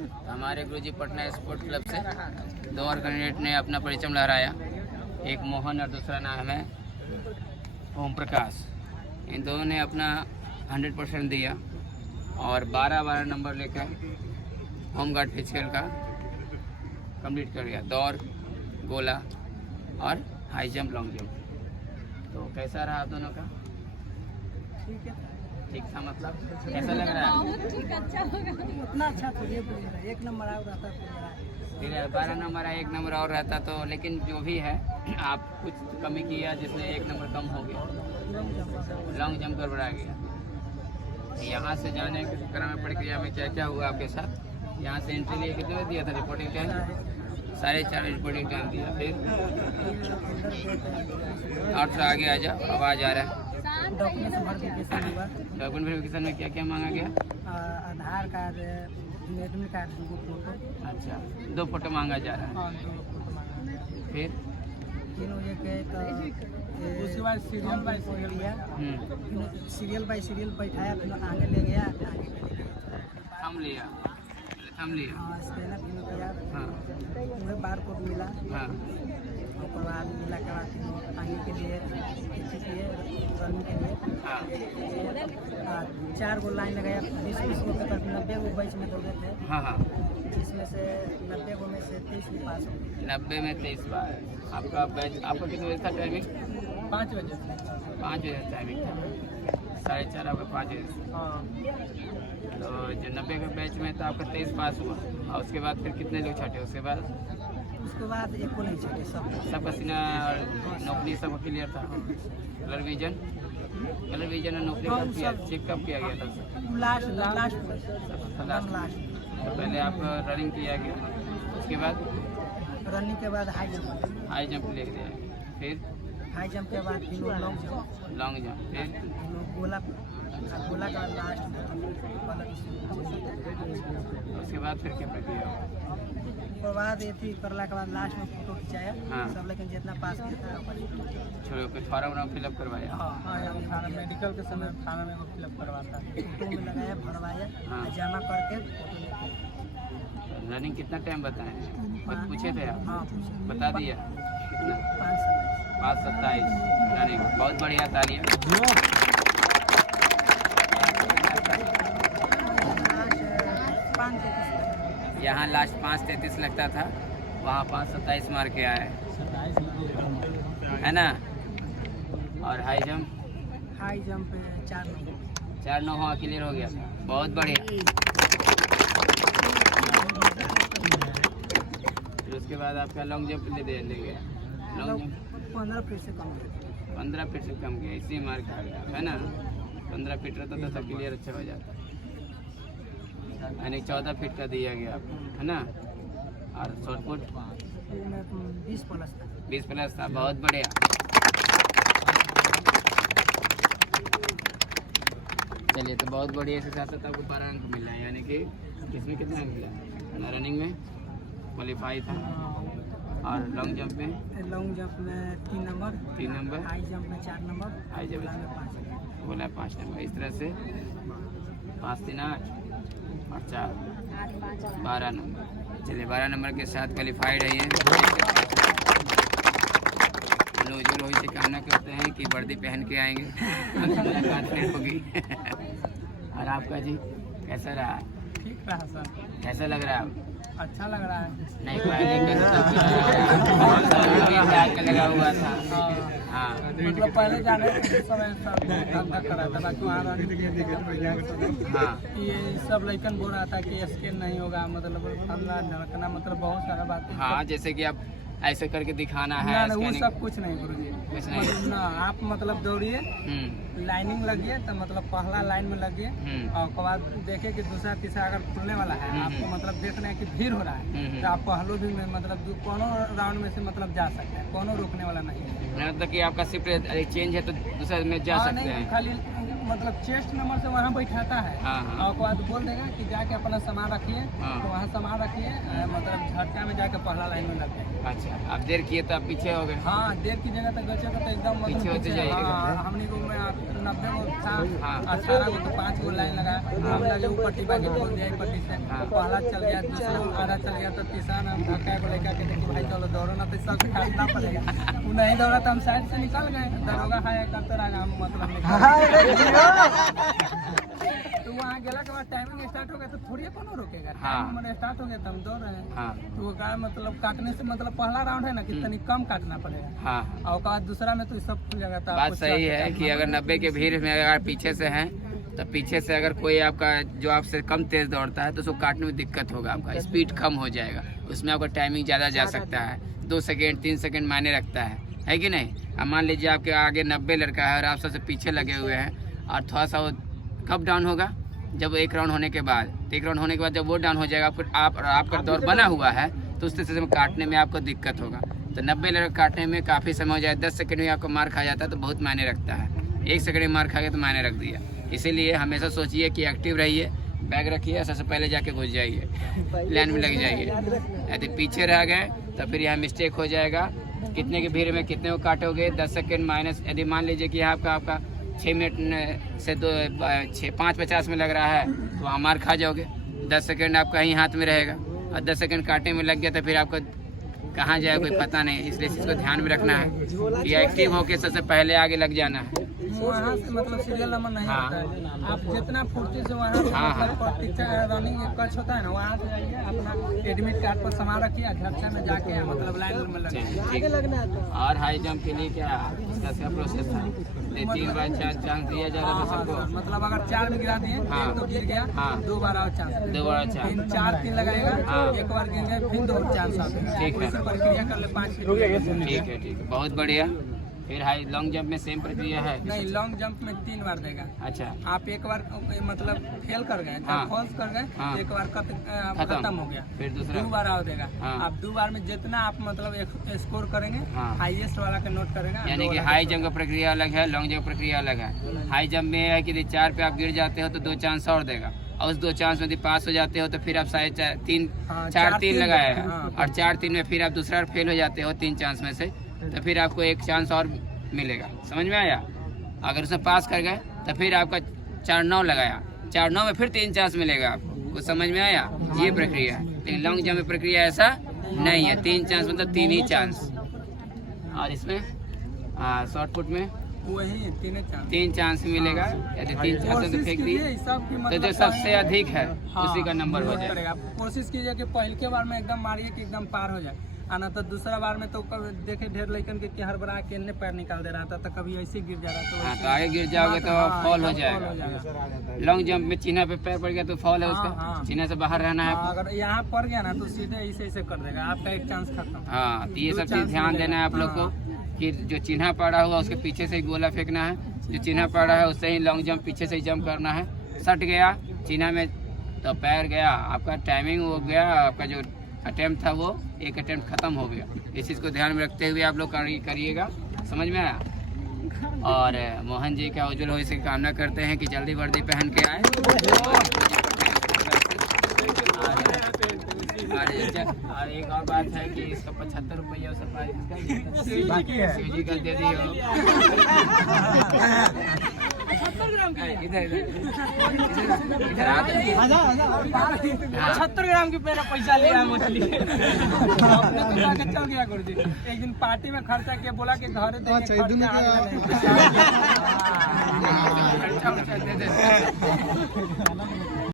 हमारे गुरुजी Patna sport club से 2 और कैंडिडेट ने अपना परिचय लहराया। एक मोहन और दूसरा नाम है ओम प्रकाश। इन दोनों ने अपना 100% दिया और 12 नंबर लेकर होम गार्ड फिजिकल का कंप्लीट कर गया। दौड़, गोला और हाई जंप, लॉन्ग जंप। तो कैसा रहा आप दोनों का? ठीक है, ठीक था मतलब कैसा लग रहा है? ठीक, अच्छा होगा। उतना अच्छा तो ये बोल रहा है, 1 नंबर और रहता तो फिर 12 नंबर है, 1 नंबर और रहता तो, लेकिन जो भी है आप कुछ कमी किया जिसमें 1 नंबर कम हो गया, लॉन्ग जंप गड़बड़ा गया। यहाँ से जाने के क्रम प्रक्रिया में क्या क्या हुआ आपके साथ? यहाँ से एंट्री लिए कितने दिया था रिपोर्टिंग टाइम? 4:30 रिपोर्टिंग टाइम दिया। फिर और थोड़ा आगे आ जाओ, आवाज़ आ रहा है। डॉक्यूमेंट वेरिफिकेशन में क्या क्या मांगा गया? आधार कार्ड, एडमिट कार्ड, 2 फोटो। अच्छा, 2 फोटो मांगा जा रहा है। हाँ, 2 फोटो मांगा। फिर तीनों एक उसके बाद सीरियल बाय सीरियल लिया, सीरियल बाय सीरियल बैठाया, फिर आगे ले गया, थम लिया। हाँ, स्कैनर फिर किया। हाँ उन्हें बार कोड मिला। हाँ उसके बाद मिला के बाद फिर आगे के लिए रनिंग के लिए हाँ 4 गो लाइन लगाया। 20 गो के 90 गो बैच में दौड़े थे, हाँ हाँ। जिसमें से 90 गो में से 23 में पास हो गए। 90 में 23 बार। आपका बैच, आपका कितने बजे था टाइमिंग? 5 बजे। 5 बजे टाइमिंग था। 4:30 आपका 5 बजे से। हाँ, तो जो 90 के बैच में था आपका 23 पास हुआ। और उसके बाद फिर कितने लोग छाटे? उसके बाद उसके बाद एक को नहीं छटे, सबका सीना और नौकरी सबका क्लियर था। कलर विजन और नौकरी कब किया, चेक कब किया गया था? लास्ट तो पहले आप रनिंग किया गया, उसके बाद रनिंग के बाद हाई जंप ले गया, फिर हाई जंप के बाद फिर लॉन्ग जंप, फिर गोला का लास्ट उसके बाद फिर क्या प्रक्रिया? उसके बाद ये थी करला के बाद लास्ट में फोटो खिंचाया। हाँ। सब लेकिन जितना पास किया था छोड़ो, फिर फॉर्म फिलअप करवाया। हाँ, मेडिकल के समय थाना में फिलअप करवाता, फोटो में लगाया, भरवाया, जमा करके रनिंग कितना टाइम बताएं? बस पूछे थे आप? हाँ, बता दिया कितना? 5:27 रनिंग। बहुत बढ़िया, तालियां। यहाँ लास्ट 5:33 लगता था, वहाँ 5:27 मार के आए, है ना? और हाई जंप 4:09 हाँ क्लियर हो गया। बहुत बढ़िया। फिर उसके बाद आपका लॉन्ग जंप ले गया। लॉन्ग जंप 15 फीट से कम गया। 15 फीट से कम गया, इसी मार के आ गया, है ना? 15 फीट रहता तो क्लियर अच्छा हो जाता, यानी 14 फीट का दिया गया आपको, है ना? और शॉर्टपुट 20 प्लस था। बहुत बढ़िया। चलिए, तो बहुत बढ़िया। इसके साथ साथ आपको 12 अंक मिला है, यानी कि इसमें कितना अंक मिला? रनिंग में क्वालिफाई था, और लॉन्ग जंप में 3 नंबर, हाई जंप में 4 नंबर, हाई जंप में बोला 5 नंबर। इस तरह से 5 3 8 और 4 12 नंबर। चलिए, 12 नंबर के साथ क्वालिफाइड है ये। रोज रोज से कामना करते हैं कि वर्दी पहन के आएंगे, मुलाकात फिर होगी। और आपका जी कैसा रहा? ठीक रहा सर। कैसा लग रहा है? अच्छा लग रहा है। नहीं, पहले लगा हुआ था। हाँ, मतलब पहले जाने समय करा था, बाकी वहाँ हाँ, ये सब लड़कन बोल रहा था कि स्कैन नहीं होगा, मतलब नड़कना, मतलब बहुत सारा बात। हाँ, जैसे कि आप ऐसे करके दिखाना है। ना, वो सब कुछ नहीं गुरुजी, कुछ नहीं ना। आप मतलब दौड़िए, लाइनिंग लगिए, तो मतलब पहला लाइन में लगिए, और उसके बाद देखे कि दूसरा तीसरा अगर खुलने वाला है, आपको मतलब देखना है कि भीड़ हो रहा है, तो आप पहलो भी में मतलब कोनो राउंड में से मतलब जा सकते हैं, कोनो रोकने वाला नहीं है। मतलब कि आपका शिफ्ट चेंज है तो दूसरे में जा सकते हैं। खाली मतलब चेस्ट नंबर से वहाँ बैठाता है। हाँ, हाँ। और उसके बाद बोल देगा कि जाके अपना सामान रखिए, हाँ। तो वहाँ सामान रखिए, मतलब झटका में जाके पहला लाइन में लग गए। अच्छा, आप देर किए तो आप पीछे हो गए। हाँ, देर की जगह तक बचे तो एकदम मतलब पीछे होते जाइए। हाँ, हमने को में 90 गो था, हाँ। 18 गो तो 5 गो लाइन लगा, हम लगे ऊपर टिपा के बोल दिया पट्टी से, हाँ। पहला चल गया, दूसरा आधा चल गया, तो तीसरा ना धक्का को लेकर के देखिए भाई चलो दौड़ो ना, तो सब काटना पड़ेगा। वो नहीं दौड़ा तो हम साइड से निकल गए, दरोगा हाय करते रहा, हम मतलब तो वहाँ गेला के बाद टाइमिंग स्टार्ट हो गया तो थोड़ी कोनो रोकेगा। हाँ। टाइमिंग स्टार्ट हो गया तो हम दौड़ रहे हैं। हाँ, तो वो का मतलब काटने से मतलब पहला राउंड है ना कि तनी कम काटना पड़ेगा, हाँ। और उसके बाद दूसरा में तो सब खुल जाएगा। तो बात आपको सही चार है काटना कि अगर 90 के भीड़ में अगर पीछे से हैं तो पीछे से अगर कोई आपका जो आपसे कम तेज दौड़ता है तो उसको काटने में दिक्कत होगा, आपका स्पीड कम हो जाएगा, उसमें आपका टाइमिंग ज़्यादा जा सकता है, 2 सेकेंड 3 सेकेंड मायने रखता है कि नहीं। अब मान लीजिए आपके आगे 90 लड़का है और आप सबसे पीछे लगे हुए हैं और थोड़ा सा वो कब डाउन होगा, जब एक राउंड होने के बाद, एक राउंड होने के बाद जब वो डाउन हो जाएगा आपका दौड़ बना हुआ है तो उस तरह से काटने में आपको दिक्कत होगा। तो 90 लड़का काटने में काफ़ी समय हो जाए, 10 सेकंड में आपको मार खा जाता है तो बहुत मायने रखता है, 1 सेकंड में मार खा गया तो मायने रख दिया। इसीलिए हमेशा सोचिए कि एक्टिव रहिए, बैग रखिए, सबसे पहले जाके घुस जाइए, लाइन में लग जाइए। यदि पीछे रह गए तो फिर यहाँ मिस्टेक हो जाएगा। कितने की भीड़ में कितने को काटोगे, 10 सेकंड माइनस, यदि मान लीजिए कि आपका 6 मिनट से 5:50 में लग रहा है तो वहाँ मार खा जाओगे, 10 सेकंड आपका ही हाथ में रहेगा और 10 सेकंड काटने में लग गया तो फिर आपको कहाँ जाए कोई पता नहीं। इसलिए इसको ध्यान में रखना है कि एक्टिव होकर सबसे पहले आगे लग जाना है। वहाँ से मतलब सीरियल नंबर नहीं हाँ। होता है, आप जितना फुर्ती से वहाँ से हाँ, मतलब प्रतीक्षा रनिंग कच होता है ना, वहाँ से जाइए, अपना एडमिट कार्ड पर सामान रखिए, झटका में जाके मतलब लाइन में लग जाइए। और हाई जंप के लिए क्या इसका क्या प्रोसेस था? 3 बार चांस दिया जा रहा था सबको, मतलब अगर 4 में गिरा दिए हाँ। तो गिर गया, हाँ। 2 बार और चांस, 2 बार चांस, फिर 4 3 लगाएगा, हाँ। 1 बार गिर गया फिर 2 चांस आते ठीक है। हैं, प्रक्रिया कर ले 5 ठीक है, बहुत बढ़िया। फिर हाई लॉन्ग जंप में सेम प्रक्रिया है? नहीं, लॉन्ग जंप में 3 बार देगा। अच्छा, आप एक बार मतलब फेल कर गए, हाँ। फॉल्स कर गए, हाँ। एक बार खत्म हो गया, फिर दूसरा 2 बार और देगा। हाँ। आप 2 बार में जितना आप मतलब स्कोर करेंगे, हाँ। हाईएस्ट वाला का नोट करेगा। यानी कि हाई जंप का प्रक्रिया अलग है, लॉन्ग जंप प्रक्रिया अलग है। हाई जंप में है कि 4 पे आप गिर जाते हो तो 2 चांस और देगा, और उस 2 चांस में यदि पास हो जाते हो तो फिर आप 4-3 लगाएगा, हाँ। और 4-3 में फिर आप दूसरा फेल हो जाते हो 3 चांस में से तो फिर आपको 1 चांस और मिलेगा। समझ में आया? अगर उसमें पास कर गए तो फिर आपका 4-9 लगाया, 4-9 में फिर 3 चांस मिलेगा आपको। कुछ समझ में आया? ये प्रक्रिया है। लेकिन लॉन्ग जंप में प्रक्रिया ऐसा नहीं है, 3 चांस मतलब 3 ही चांस। और इसमें शॉर्ट पुट में वही 3 चांस मिलेगा। यदि 3 चांस तो फेंक दी तो जो सबसे अधिक है उसी का नंबर हो जाएगा। कोशिश कीजिए कि पहले के बार में एकदम मारिए कि एकदम पार हो जाए, आना तो दूसरा बार में तो देखे ढेर लड़कन के हर बार के पैर निकाल दे रहा था तो कभी ऐसे गिर जा रहा था। हाँ, तो आगे गिर जाओगे तो फॉल हो जाएगा। लॉन्ग जंप में चिन्ह पे पैर पड़ गया तो फॉल है उसका, चिन्ह से बाहर रहना है। अगर यहाँ पड़ गया ना तो सीधे ऐसे कर देगा, आपका 1 चांस खत्म। हाँ, तो ये सब चीज़ ध्यान देना है आप लोग को कि जो चिन्ह पड़ा हुआ उसके पीछे से ही गोला फेंकना है, जो चिन्ह पड़ा है उससे ही लॉन्ग जंप पीछे से ही जंप करना है। सट गया चिन्ह में तो पैर गया, आपका टाइमिंग हो गया, आपका जो अटेम्प्ट था वो 1 अटेम्प्ट खत्म हो गया। इस चीज़ को ध्यान में रखते हुए आप लोग करिएगा। समझ में आया? और मोहन जी का उज्जवल भविष्य की कामना करते हैं कि जल्दी वर्दी पहन के आए। और एक और बात है कि इसका 75 रुपया बाकी है, शिवजी का दे दियो। 75 ग्राम की मेरा पैसा लिया मछली। चल गया गुरुजी, एक दिन पार्टी में खर्चा किया, बोला कि घर दे